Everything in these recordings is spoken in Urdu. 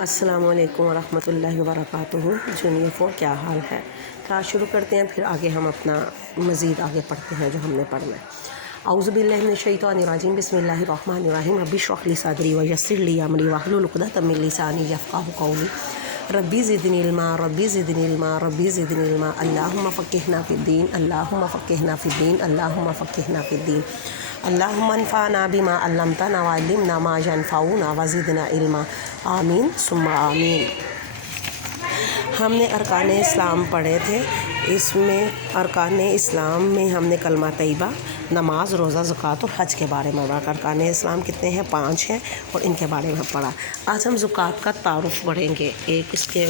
السلام علیکم ورحمۃ اللہ وبرکاتہ۔ جونیئر 4 کیا حال ہے؟ کلاس شروع کرتے ہیں، پھر آگے ہم اپنا مزید آگے پڑھتے ہیں جو ہم نے پڑھنا ہے۔ اعوذ باللہ من الشیطان الرجیم، بسم اللہ الرحمن الرحیم۔ رب اشرح لی صدری ویسر لی امری واحلل عقدۃ من لسانی یفقہوا قولی۔ ربی زدنی علما ربی زدنی علما ربی زدنی علما۔ اللہم فقہنا فی الدین اللہم فقہنا فی الدین اللہم فقہنا فی الدین۔ اللہم انفعنا بما علمتنا وعلمنا ما ینفعنا وزدنا علما، آمین ثم آمین۔ ہم نے ارکان اسلام پڑھے تھے، اس میں ارکان اسلام میں ہم نے کلمہ طیبہ، نماز، روزہ، زکوٰۃ اور حج کے بارے میں پڑھا۔ ارکان اسلام کتنے ہیں؟ 5 ہیں، اور ان کے بارے میں پڑھا۔ آج ہم زکوٰۃ کا تعارف پڑھیں گے، ایک اس کے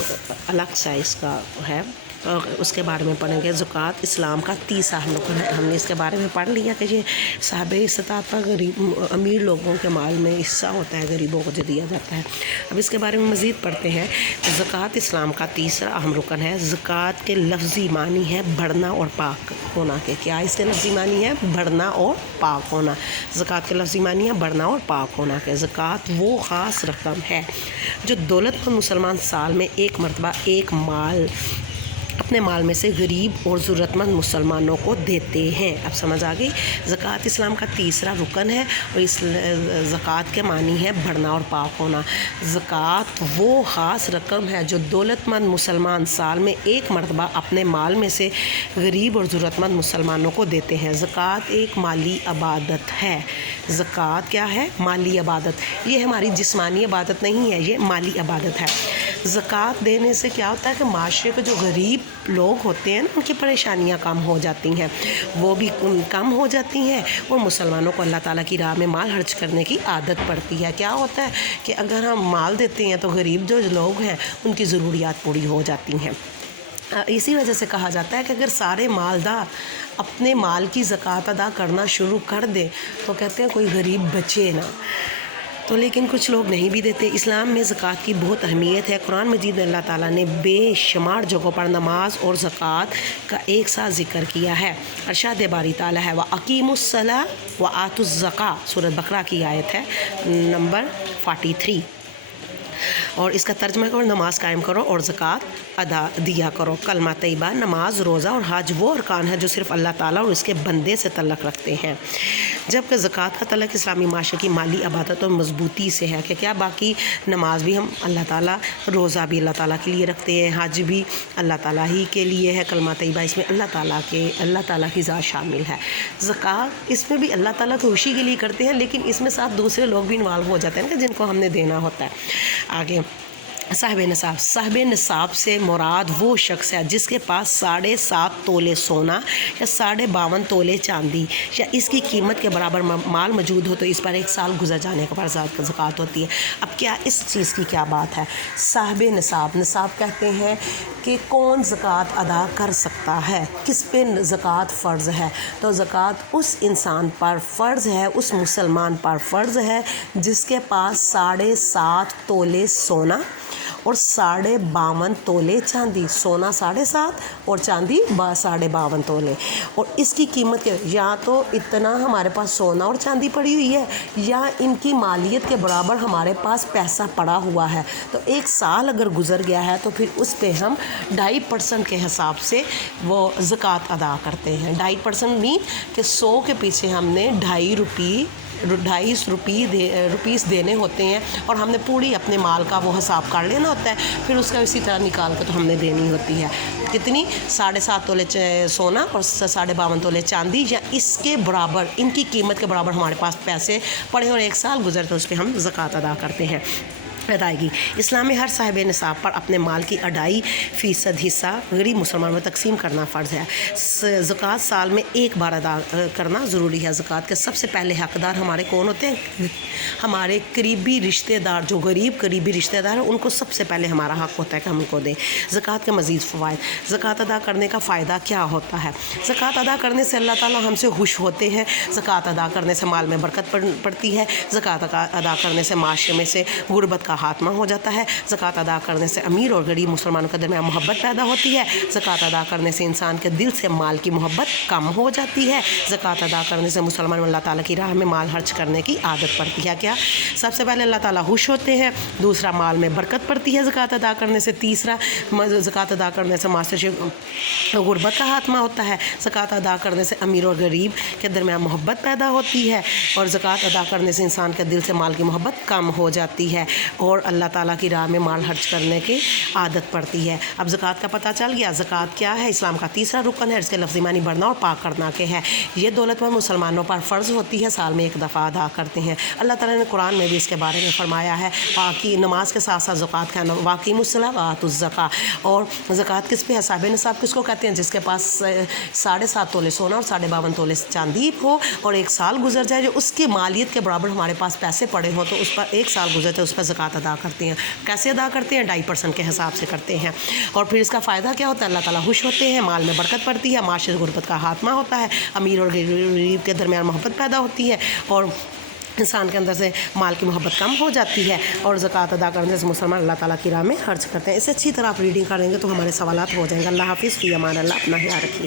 الگ سا اس کا ہے، اور اس کے بارے میں پڑھیں گے۔ زکوٰۃ اسلام کا تیسرا رکن ہے۔ ہم نے اس کے بارے میں پڑھ لیا کہ یہ صاحب استطاعت پر غریب امیر لوگوں کے مال میں حصہ ہوتا ہے، غریبوں کو جو دیا جاتا ہے۔ اب اس کے بارے میں مزید پڑھتے ہیں۔ زکوٰۃ اسلام کا تیسرا اہم رکن ہے۔ زکوٰۃ کے لفظی معنی ہے بڑھنا اور پاک ہونا کے۔ کیا اس کے لفظی معنی ہے؟ بڑھنا اور پاک ہونا۔ زکوٰۃ کے لفظی معنی ہے بڑھنا اور پاک ہونا کے۔ زکوٰۃ وہ خاص رقم ہے جو دولت مند مسلمان سال میں ایک مرتبہ ایک مال اپنے مال میں سے غریب اور ضرورت مند مسلمانوں کو دیتے ہیں۔ اب سمجھ آ گئی؟ زکوٰۃ اسلام کا تیسرا رکن ہے، اور اس زکوٰۃ کے معنی ہے بڑھنا اور پاک ہونا۔ زکوٰۃ وہ خاص رقم ہے جو دولت مند مسلمان سال میں ایک مرتبہ اپنے مال میں سے غریب اور ضرورت مند مسلمانوں کو دیتے ہیں۔ زکوٰۃ ایک مالی عبادت ہے۔ زکوٰۃ کیا ہے؟ مالی عبادت۔ یہ ہماری جسمانی عبادت نہیں ہے، یہ مالی عبادت ہے۔ زکوٰۃ دینے سے کیا ہوتا ہے کہ معاشرے کے جو غریب لوگ ہوتے ہیں ان کی پریشانیاں کم ہو جاتی ہیں، وہ بھی کم ہو جاتی ہیں، اور مسلمانوں کو اللہ تعالیٰ کی راہ میں مال خرچ کرنے کی عادت پڑتی ہے۔ کیا ہوتا ہے کہ اگر ہم مال دیتے ہیں تو غریب جو لوگ ہیں ان کی ضروریات پوری ہو جاتی ہیں۔ اسی وجہ سے کہا جاتا ہے کہ اگر سارے مالدار اپنے مال کی زکوٰۃ ادا کرنا شروع کر دیں تو کہتے ہیں کوئی غریب بچے نہ۔ تو لیکن کچھ لوگ نہیں بھی دیتے۔ اسلام میں زکوٰۃ کی بہت اہمیت ہے۔ قرآن مجید میں اللہ تعالیٰ نے بے شمار جگہوں پر نماز اور زکوٰۃ کا ایک ساتھ ذکر کیا ہے۔ ارشاد باری تعالیٰ ہے وَأَقِیمُوا الصَّلَاةَ وَآتُوا الزَّکَاۃَ، سورۃ بقرہ کی آیت ہے نمبر 43، اور اس کا ترجمہ کرو نماز قائم کرو اور زکوٰۃ ادا دیا کرو۔ کلمہ طیبہ، نماز، روزہ اور حج وہ ارکان ہیں جو صرف اللہ تعالیٰ اور اس کے بندے سے تعلق رکھتے ہیں، جبکہ زکوٰۃ کا تعلق اسلامی معاشرے کی مالی عبادت اور مضبوطی سے ہے۔ کہ کیا باقی نماز بھی ہم اللہ تعالیٰ، روزہ بھی اللہ تعالیٰ کے لیے رکھتے ہیں، حج بھی اللہ تعالیٰ ہی کے لیے ہے، کلمہ طیبہ اس میں اللہ تعالیٰ کی ذات شامل ہے۔ زکوٰۃ اس میں بھی اللہ تعالیٰ کی خوشی کے لیے کرتے ہیں، لیکن اس میں ساتھ دوسرے لوگ بھی انوالو ہو جاتے ہیں کہ جن کو ہم نے دینا ہوتا ہے۔ آگے صاحب نصاب۔ صاحب نصاب سے مراد وہ شخص ہے جس کے پاس 7.5 تولے سونا یا 52.5 تولے چاندی یا اس کی قیمت کے برابر مال موجود ہو، تو اس پر 1 سال گزر جانے کے بعد زکوٰۃ ہوتی ہے۔ اب کیا اس چیز کی کیا بات ہے؟ صاحب نصاب، نصاب کہتے ہیں کہ کون زکوٰۃ ادا کر سکتا ہے، کس پہ زکوٰۃ فرض ہے؟ تو زکوٰۃ اس انسان پر فرض ہے، اس مسلمان پر فرض ہے جس کے پاس 7.5 تولے سونا اور 52.5 تولے چاندی، سونا 7.5 اور چاندی 52.5 تولے، اور اس کی قیمت یا تو اتنا ہمارے پاس سونا اور چاندی پڑی ہوئی ہے یا ان کی مالیت کے برابر ہمارے پاس پیسہ پڑا ہوا ہے، تو 1 سال اگر گزر گیا ہے تو پھر اس پہ ہم 2.5% کے حساب سے وہ زکوٰۃ ادا کرتے ہیں۔ 2.5% مین کہ 100 کے پیچھے ہم نے 2.5 روپیز دینے ہوتے ہیں، اور ہم نے پوری اپنے مال کا وہ حساب کر لینا ہوتا ہے، پھر اس کا اسی طرح نکال کے تو ہم نے دینی ہوتی ہے۔ کتنی؟ 7.5 تولے سونا اور 52.5 تولے چاندی یا اس کے برابر، ان کی قیمت کے برابر ہمارے پاس پیسے پڑے اور 1 سال گزر تو اس پہ ہم زکوٰۃ ادا کرتے ہیں، ادائیگی۔ اسلام میں ہر صاحب نصاب پر اپنے مال کی 2.5% حصہ غریب مسلمانوں میں تقسیم کرنا فرض ہے۔ زکوٰۃ سال میں 1 بار ادا کرنا ضروری ہے۔ زکوٰۃ کے سب سے پہلے حقدار ہمارے کون ہوتے ہیں؟ ہمارے قریبی رشتہ دار، جو غریب قریبی رشتہ دار ہیں ان کو سب سے پہلے ہمارا حق ہوتا ہے کہ ہم ان کو دیں۔ زکوٰۃ کے مزید فوائد۔ زکوٰۃ ادا کرنے کا فائدہ کیا ہوتا ہے؟ زکوٰۃ ادا کرنے سے اللہ تعالیٰ ہم سے خوش ہوتے ہیں۔ زکوٰۃ ادا کرنے سے مال میں برکت پڑتی ہے۔ زکوٰۃ ادا کرنے سے معاشرے میں سے غربت کا خاتمہ ہو جاتا ہے، زکوٰۃ ادا کرنے سے امیر اور غریب مسلمانوں کے درمیان محبت پیدا ہوتی ہے، زکوٰۃ ادا کرنے سے انسان کے دل سے مال کی محبت کم ہو جاتی ہے، زکوٰۃ ادا کرنے سے مسلمان اللہ تعالیٰ کی راہ میں مال خرچ کرنے کی عادت پڑتی ہے۔ کیا سب سے پہلے اللہ تعالیٰ خوش ہوتے ہیں، دوسرا مال میں برکت پڑتی ہے زکوٰۃ ادا کرنے سے، تیسرا زکوٰۃ ادا کرنے سے معاشرے غربت کا خاتمہ ہوتا ہے، زکوٰۃ ادا کرنے سے امیر اور غریب کے درمیان محبت پیدا ہوتی ہے، اور زکوٰۃ ادا کرنے سے انسان کے دل سے مال کی محبت کم ہو جاتی ہے اور اللہ تعالیٰ کی راہ میں مال خرچ کرنے کی عادت پڑتی ہے۔ اب زکوٰۃ کا پتہ چل گیا۔ زکوٰۃ کیا ہے؟ اسلام کا تیسرا رکن ہے، اس کے لفظی معنی بڑھنا اور پاک کرنا کے ہے۔ یہ دولت مند مسلمانوں پر فرض ہوتی ہے، سال میں ایک دفعہ ادا کرتے ہیں۔ اللہ تعالیٰ نے قرآن میں بھی اس کے بارے میں فرمایا ہے، باقی نماز کے ساتھ ساتھ زکوٰۃ کا واقعی الصلاۃ وآتوا الزکاۃ۔ اور زکوٰۃ کس پہ ہے؟ صاحب نصاب کس کو کہتے ہیں؟ جس کے پاس 7.5 تولے سونا اور 52.5 تولے چاندی ہو اور ایک سال گزر جائے جو اس کی مالیت کے برابر ہمارے پاس پیسے پڑے ہوں تو اس پر ایک سال گزرتے اس پر زکوٰۃ ادا کرتے ہیں۔ کیسے ادا کرتے ہیں؟ 2.5% کے حساب سے کرتے ہیں۔ اور پھر اس کا فائدہ کیا ہوتا ہے؟ اللہ تعالیٰ خوش ہوتے ہیں، مال میں برکت پڑتی ہے، معاشرے غربت کا خاتمہ ہوتا ہے، امیر اور غریب کے درمیان محبت پیدا ہوتی ہے اور انسان کے اندر سے مال کی محبت کم ہو جاتی ہے، اور زکوٰۃ ادا کرنے سے مسلمان اللہ تعالیٰ کی راہ میں خرچ کرتے ہیں۔ اسے اچھی طرح آپ ریڈنگ کریں گے تو ہمارے سوالات ہو جائیں گے۔ اللہ حافظ، فی امان اللہ، اپنا خیال رکھیے۔